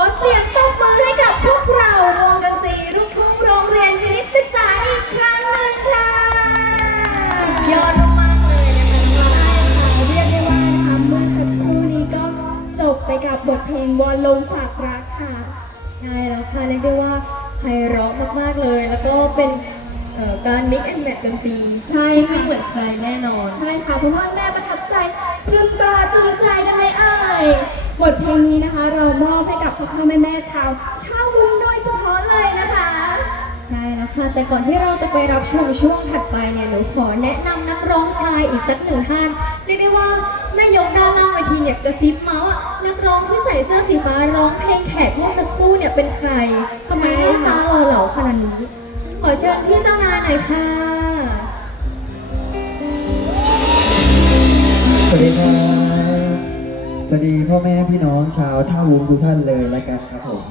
อเสียงตบมือให้กับพวกเราวงดนตรีลูกทุ่งโรงเรียนวินิตศึกษาอีกครั้งหนึ่งค่ะยอดมากๆเลยนะคะเรียกได้ว่านะคะเมื่อสักครู่นี้ก็จบไปกับบทเพลงวอนลงฝากรักค่ะใช่แล้วค่ะเรียกได้ว่าไพเราะมากๆเลย แล้วก็เป็นเอ่อการ mix and match ดนตรีใช่ที่ค่ะไม่เหมือนใครแน่นอน ใช่ค่ะคุณพ่อแม่ประทับใจตรึงตาตรึงใจกันไหมเอ่ย บทเพลงนี้นะคะ เรามอบให้กับพ่อพ่อแม่แม่ชาวท่าวุ้งโดยเฉพาะเลยนะคะ ใช่แล้วค่ะ แต่ก่อนที่เราจะไปรับชมช่วงถัดไปเนี่ยหนูขอแนะนำนักร้องชายอีกสักหนึ่งท่านเรียกได้ว่าแม่ยกด้านล่างเวทีเนี่ยกระซิบมาว่านักร้องที่ใส่เสื้อสีฟ้าร้องเพลงแขกเมื่อสักครู่เนี่ยเป็นใครทำไมหน้าตาหล่อเหลาขนาดนี้ขอเชิญพี่เจ้านายหน่อยค่ะ อแม่พี่น้องชาวท่าวุ้งทุกท่านเลยแล้วกันครับผม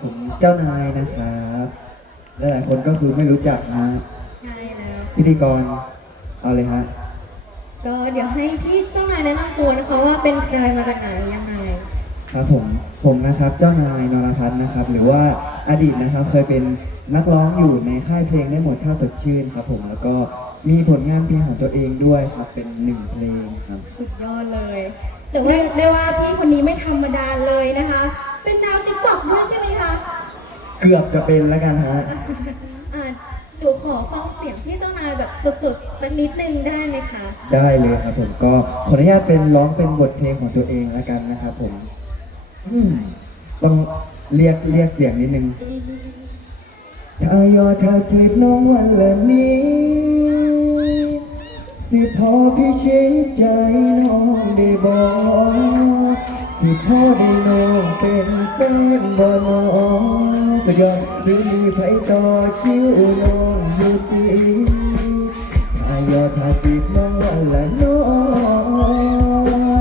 ผมเจ้านายนะครับและหลายคนก็คือไม่รู้จักนะใช่แล้ว พิธีกรเอาเลยฮะก็เดี๋ยวให้พี่เจ้านายแนะนำตัวนะคะว่าเป็นใครมาจากไหนยังไง ครับผมผมนะครับเจ้านายนรพัฒน์นะครับ หรือว่าอดีตนะครับเคยเป็นนักร้องอยู่ในค่ายเพลงได้หมดท่าสดชื่นครับผมแล้วก็มีผลงานเพลงของตัวเองด้วยครับเป็นหนึ่งเพลงครับ สุดยอดเลย แต่แต่ว่าว่าได้ว่าพี่คนนี้ไม่ธรรมดาเลยนะคะ เป็นดาวติ๊กต็อกด้วยใช่ไหมคะเกือบจะเป็นแล้วกันฮะอะหนูขอฟังเสียงพี่เจ้านายแบบสดๆสักนิดนึงได้ไหมคะ ได้เลยครับผมก็ขออนุญาตเป็นร้องเป็นบทเพลงของตัวเองแล้วกันนะครับผมอืมต้องเรียกเรียกเสียงนิดนึงถ้ายอเธอจีบน้องวันละนี้ สิพอพี่เชื่อใจน้องได้บอก สิพอได้น้องเป็นแฟนบ่นองสุดยอดหรือมีใครต่อคิวน้องอยู่ตีถ้ายอดถ้าจีบน้องวันละน้อ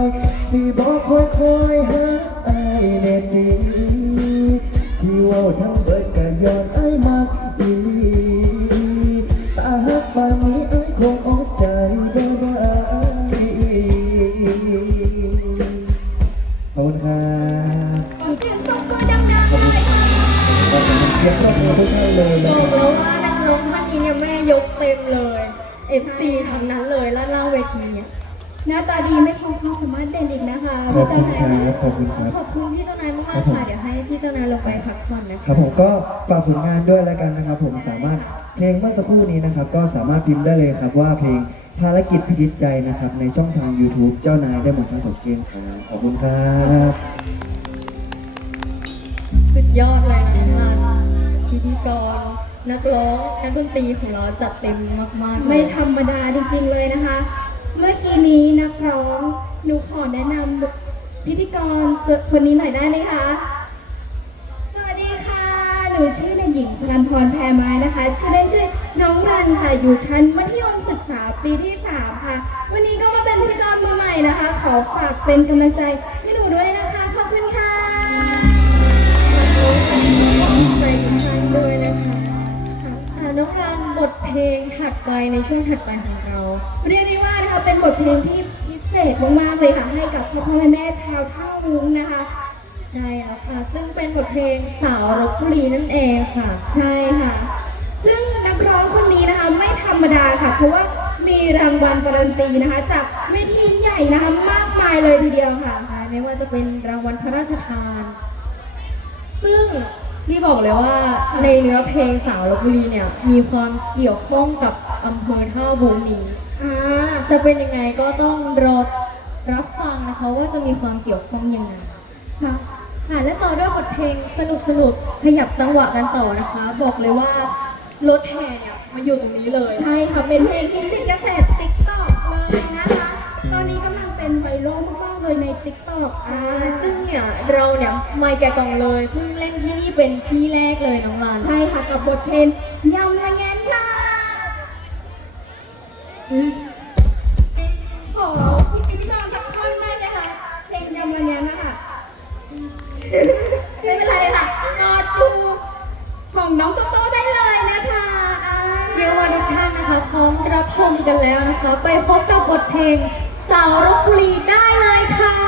ยสิบอกคอยคอย ยกครอบครัวทุกท่านเลยบนะอกคแล้รัวบว่านักร้องท่านนี้เนี่ยแม่ยกเต็มเลย FC ทั้งนั้นเลยแล้วเล่าเวทีเนี่ยหน้าตาดีไม่พอความสามารถเด่นอีกนะคะขอบพี่คุเจ้าณนายครับขอบคุณครับ ขอบคุณพี่เจ้านายมากครับๆผมค่ะเดี๋ยวให้พี่เจ้านายลงไปพักผ่อนนะคคะรับผมก็ฝากผลงานด้วยแล้วกันนะครับ ผมสามารถเพลงเมื่อสักครู่นี้นะครับ ก็สามารถพิมพ์ได้เลยครับว่าเพลงภารกิจพิจิตใจนะครับ ในช่องทาง YouTube เจ้านายได้หมดทั้งสดชื่นครับขอบคุณครับ สุดยอดเลยนะคะพิ ธีกร นักร้อง นักดนตรีของเราจัดเต็มมากๆเลไม่ธรรมดาจริงๆเลยนะคะ เมื่อกี้นี้นักร้องหนูขอแนะนำพิธีกรคนนี้หน่อยได้ไหมคะ สวัสดีค่ะ หนูชื่อนายหญิงพลันพรแพรไม้นะคะ ชื่อเล่นชื่อน้องรันค่ะ อยู่ชั้นมัธยมศึกษาปีที่ 3 ค่ะ วันนี้ก็มาเป็นพิธีกรมือใหม่นะคะ ขอฝากเป็นกำลังใจ น้องรันบทเพลงถัดไปในช่วงถัดไปของเรา เรียกได้ว่านะคะเป็นบทเพลงที่พิเศษมากๆเลยค่ะให้กับพ่อพ่อแม่แม่ชาวท่าวุ้งนะคะใช่แล้วค่ะ ซึ่งเป็นบทเพลงสาวรบบุรีนั่นเองค่ะ ใช่ค่ะ ซึ่งนักร้องคนนี้นะคะไม่ธรรมดาค่ะ เพราะว่ามีรางวัลการันตีนะคะ จากเวทีใหญ่นะคะมากมายเลยทีเดียวค่ะใช่ไม่ว่าจะเป็นรางวัลพระราชทาน ซึ่ง ที่บอกเลยว่าในเนื้อเพลงสาวลบบุรีเนี่ย มีความเกี่ยวข้องกับอำเภอท่าวุ้งนี้อ่าจะเป็นยังไงก็ต้องรอรับฟังนะคะว่าจะมีความเกี่ยวข้องยังไงค่ะค่ะและต่อด้วยบทเพลงสนุกสนุกๆขยับจังหวะกันต่อนะคะ บอกเลยว่ารถแห่เนี่ยมาอยู่ตรงนี้เลย ใช่ค่ะเป็นเพลงฮิตติดกระแสติ๊กต็อกเลยนะคะ ตอนนี้กำลังเป็นไวรัลมากๆ เลยในติ๊กต็อกใช่ซึ่งเนี่ยเราเนี่ยไม่แกะกล่องเลยเพิ่งเล่นที่นี่เป็นที่แรกเลยน้องลานใช่ค่ะกับบทเพลงยำละแงนค่ะอืมขอพี่พิธีกรสักท่อนได้ไหมคะเพลงยำละแงนนะคะไม่เป็นไรค่ะรอดูของน้องโตโต้ได้เลยนะคะอ่าเชื่อว่าทุกท่านนะคะพร้อมรับชมกันแล้วนะคะ ไปพบกับบทเพลง นะคะ